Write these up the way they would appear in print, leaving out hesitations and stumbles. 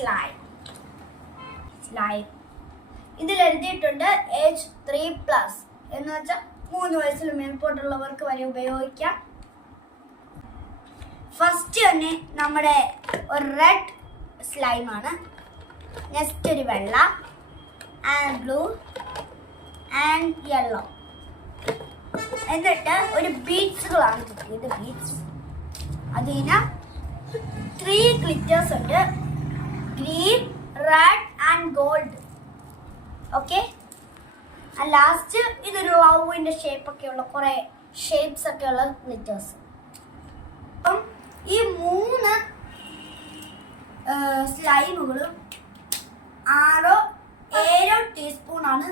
slime. ഇതിൽ എഴുതിയിട്ടുണ്ട് age 3+ എന്ന് വെച്ചാൽ 3 വയസ്സിന് മേൽപോട്ടുള്ളവർക്ക് വരെ ഉപയോഗിക്കാം. ഫസ്റ്റ് തന്നെ നമ്മുടെ ഒരു റെഡ് സ്ലൈമാണ്, നെക്സ്റ്റ് ഒരു വെള്ള ആൻഡ് ബ്ലൂ ആൻഡ് യെല്ലോ. എന്നിട്ട് ഒരു ബീഡ്സുകളാണ് കിട്ടിയത്. ബീഡ്സ് അതിന് 3 ഗ്ലിറ്റേഴ്സ് ഉണ്ട്, green, red and gold. Okay, last ഇതൊരു ലവിൻ്റെ ഷേപ്പൊക്കെയുള്ള കുറേ ഷേപ്സ് ഒക്കെയുള്ള ഗ്ലിറ്റേഴ്സ്. അപ്പം ഈ 3 സ്ലൈമുകളും 6-7 ടീസ്പൂണാണ്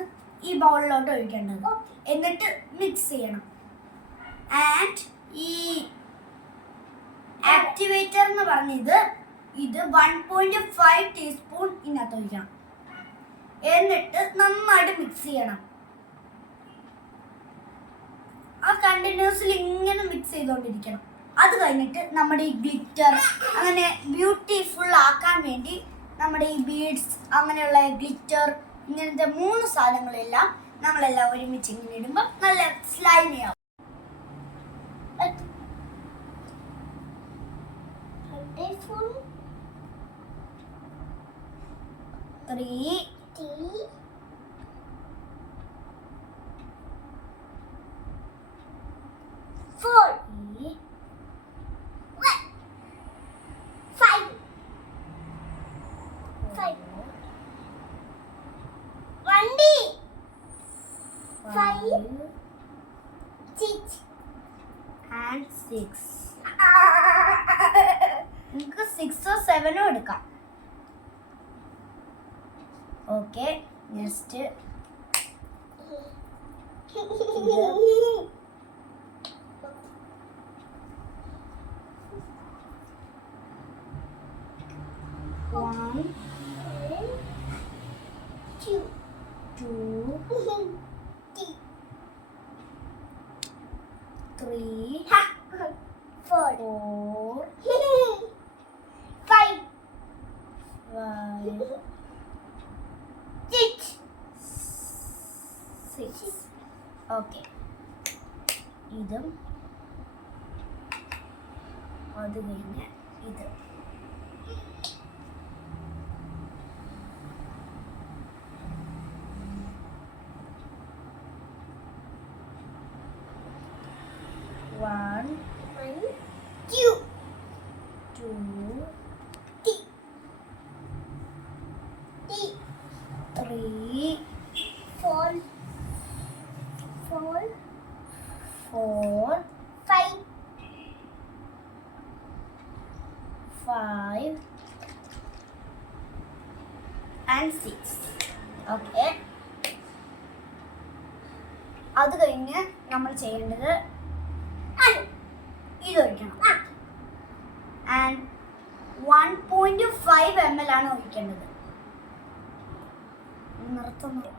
ഈ ബൗളിലോട്ട് ഒഴിക്കേണ്ടത്. എന്നിട്ട് മിക്സ് ചെയ്യണം. ആൻഡ് ഈ ആക്ടിവേറ്റർ എന്ന് പറഞ്ഞത് ഇത് 1.5 ടീസ്പൂൺ ഇതിനകത്ത് ഒഴിക്കണം. എന്നിട്ട് നന്നായിട്ട് മിക്സ് ചെയ്യണം. ആ കണ്ടിന്യൂസ്ലി ഇങ്ങനെ മിക്സ് ചെയ്തുകൊണ്ടിരിക്കണം. അത് കഴിഞ്ഞിട്ട് നമ്മുടെ ഈ ഗ്ലിറ്റർ അങ്ങനെ ബ്യൂട്ടിഫുൾ ആക്കാൻ വേണ്ടി നമ്മുടെ ഈ ബീഡ്സ് അങ്ങനെയുള്ള ഗ്ലിറ്റർ ഇങ്ങനത്തെ 3 സാധനങ്ങളെല്ലാം നമ്മളെല്ലാം ഒരുമിച്ച് ഇങ്ങനെ ഇടുമ്പോൾ നല്ല സ്ലൈമി ആവും. And 6. നമുക്ക് 6 or 7 എടുക്കാം. Okay, next 1 2 3 4 5 6. ഓക്കെ, ഇതും അത് കഴിഞ്ഞ് ഇത്. One, 2, 3, 4, 5 and 6. ഓക്കെ, അത് കഴിഞ്ഞ് നമ്മൾ ചെയ്യേണ്ടത് ഇത് ഒഴിക്കണം. ആൻഡ് 1.5 ml ആണ് ഒഴിക്കേണ്ടത്. നിർത്തുന്നു.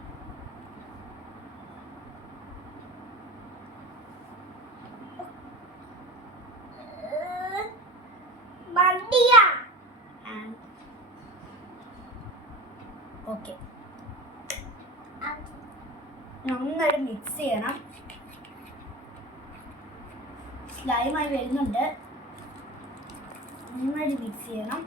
ഓക്കെ, നന്നായിട്ട് മിക്സ് ചെയ്യണം. സ്ലൈമായി വരുന്നുണ്ട്. നന്നായിട്ട് മിക്സ് ചെയ്യണം.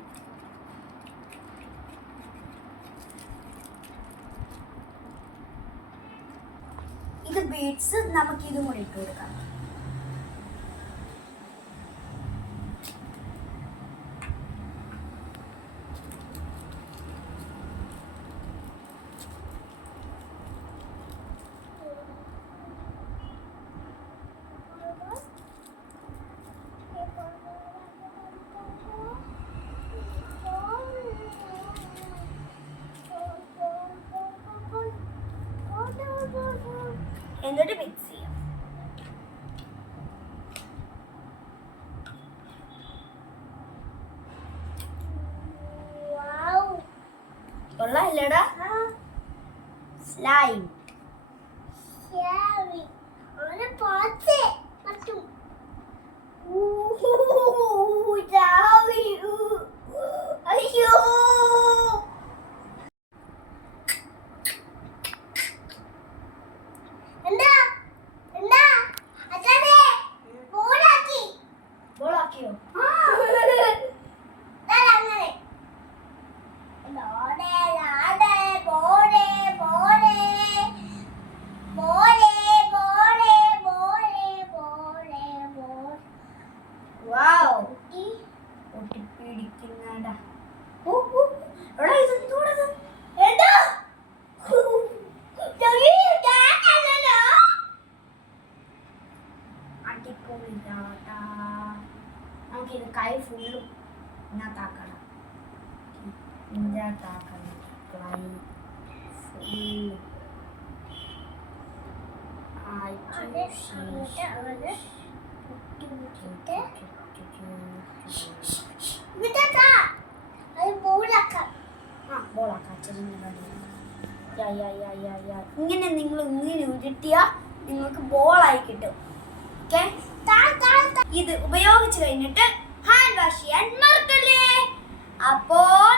ഇത് ബീഡ്സ് നമുക്ക് ഇതും കൂടി ഇട്ട് കൊടുക്കാം. എന്നിട്ട് മിക്സ് ചെയ്യാം. കൊള്ളാല്ലേടാ? സ്ലൈം അയ്യോ എന്താ എന്താ അച്ഛനെ ബോളാക്കി ബോളാക്കിയോ അങ്ങനെ ലോഡേ ലാഡേ ബോളേ ബോളേ ബോളേ ബോളേ ബോളേ ബോളേ ബോൾ വാവ് ഒട്ടിപ്പിടിക്കുന്നടാ എടാ ഇതെന്തോടത് എന്താ അടിപൊളിയാട്ടാ നമുക്കിത് കൈ ഫുള്ളും ഇതിനകത്താക്കണം ഇതിനകത്താക്കണം കൈ ഫുള്ളും ഇങ്ങനെ നിങ്ങൾ ഇങ്ങനെ ഉരുട്ടിയാൽ നിങ്ങൾക്ക് ബോളായി കിട്ടും. ഓക്കെ, ഇത് ഉപയോഗിച്ച് കഴിഞ്ഞിട്ട് ഹാൻഡ് വാഷ് ചെയ്യാൻ മറക്കല്ലേ. അപ്പോൾ